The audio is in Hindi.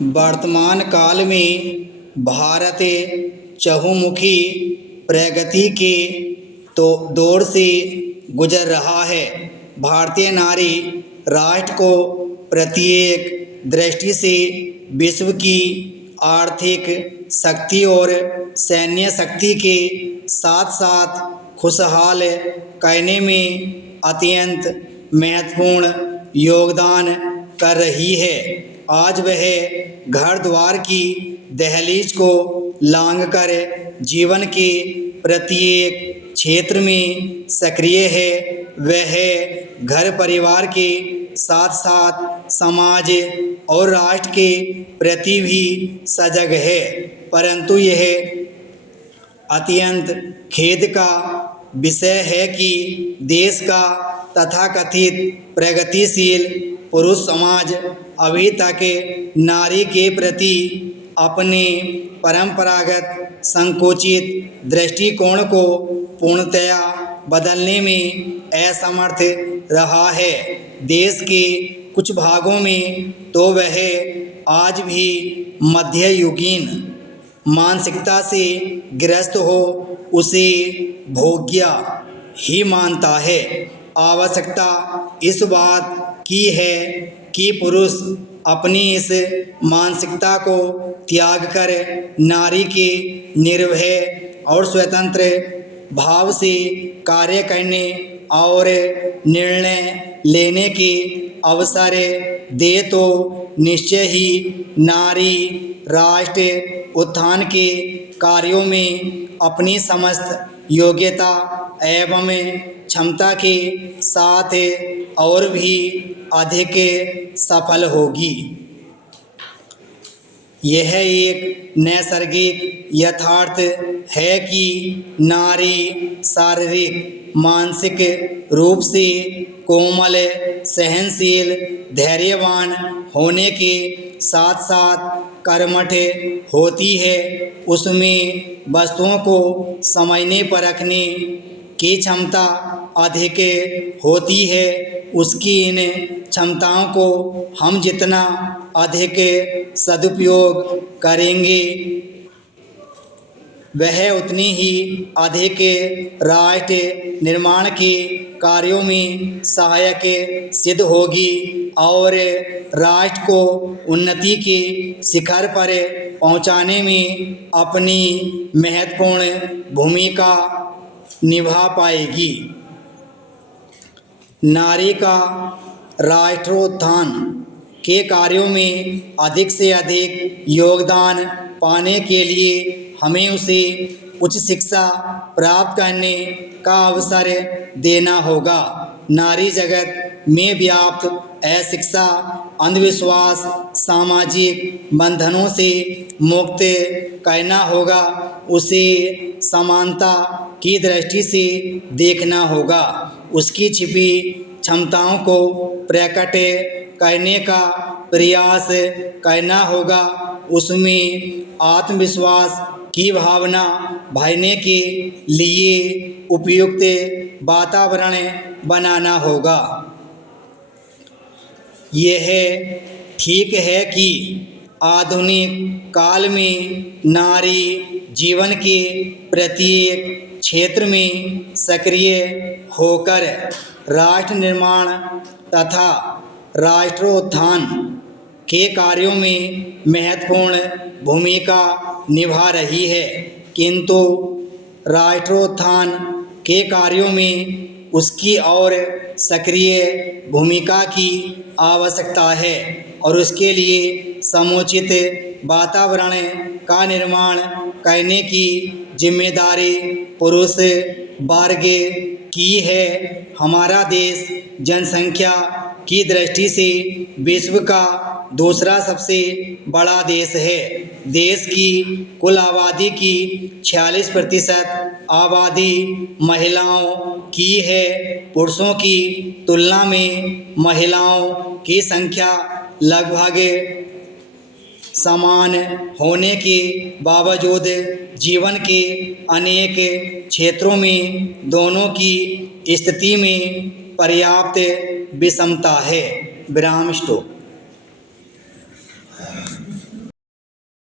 वर्तमान काल में भारत चहुमुखी प्रगति के तो दौर से गुजर रहा है। भारतीय नारी राष्ट्र को प्रत्येक दृष्टि से विश्व की आर्थिक शक्ति और सैन्य शक्ति के साथ साथ खुशहाल करने में अत्यंत महत्वपूर्ण योगदान कर रही है। आज वह घर द्वार की दहलीज को लांघकर जीवन के प्रत्येक क्षेत्र में सक्रिय है। वह घर परिवार के साथ साथ समाज और राष्ट्र के प्रति भी सजग है, परंतु यह अत्यंत खेद का विषय है कि देश का तथाकथित प्रगतिशील पुरुष समाज अभी तक नारी के प्रति अपने परंपरागत संकुचित दृष्टिकोण को पूर्णतया बदलने में असमर्थ रहा है। देश के कुछ भागों में तो वह आज भी मध्ययुगीन मानसिकता से ग्रस्त हो उसे भोग्य ही मानता है। आवश्यकता इस बात की है कि पुरुष अपनी इस मानसिकता को त्याग कर नारी के निर्भय और स्वतंत्र भाव से कार्य करने और निर्णय लेने के अवसर दे तो निश्चय ही नारी राष्ट्र उत्थान के कार्यों में अपनी समस्त योग्यता एवं क्षमता के साथ और भी अधिक सफल होगी। यह एक नैसर्गिक यथार्थ है कि नारी शारीरिक मानसिक रूप से कोमल सहनशील धैर्यवान होने के साथ साथ कर्मठ होती है। उसमें वस्तुओं को समझने परखने की क्षमता अधिक होती है। उसकी इन क्षमताओं को हम जितना अधिक सदुपयोग करेंगे वह उतनी ही अधिक राष्ट्र निर्माण के कार्यों में सहायक सिद्ध होगी और राष्ट्र को उन्नति के शिखर पर पहुंचाने में अपनी महत्वपूर्ण भूमिका निभा पाएगी। नारी का राष्ट्रोत्थान के कार्यों में अधिक से अधिक योगदान पाने के लिए हमें उसे उच्च शिक्षा प्राप्त करने का अवसर देना होगा। नारी जगत में व्याप्त अशिक्षा, अंधविश्वास, सामाजिक बंधनों से मुक्त करना होगा। उसे समानता की दृष्टि से देखना होगा। उसकी छिपी क्षमताओं को प्रकट करने का प्रयास करना होगा। उसमें आत्मविश्वास की भावना भरने के लिए उपयुक्त वातावरण बनाना होगा। यह ठीक है कि आधुनिक काल में नारी जीवन के प्रत्येक क्षेत्र में सक्रिय होकर राष्ट्र निर्माण तथा राष्ट्रोत्थान के कार्यों में महत्वपूर्ण भूमिका निभा रही है, किंतु राष्ट्रोत्थान के कार्यों में उसकी और सक्रिय भूमिका की आवश्यकता है और उसके लिए समुचित वातावरण का निर्माण करने की जिम्मेदारी पुरुष वर्ग की है। हमारा देश जनसंख्या की दृष्टि से विश्व का दूसरा सबसे बड़ा देश है। देश की कुल आबादी की 46% आबादी महिलाओं की है। पुरुषों की तुलना में महिलाओं की संख्या लगभग समान होने के बावजूद जीवन के अनेक क्षेत्रों में दोनों की स्थिति में पर्याप्त विषमता है। विराम स्टॉप।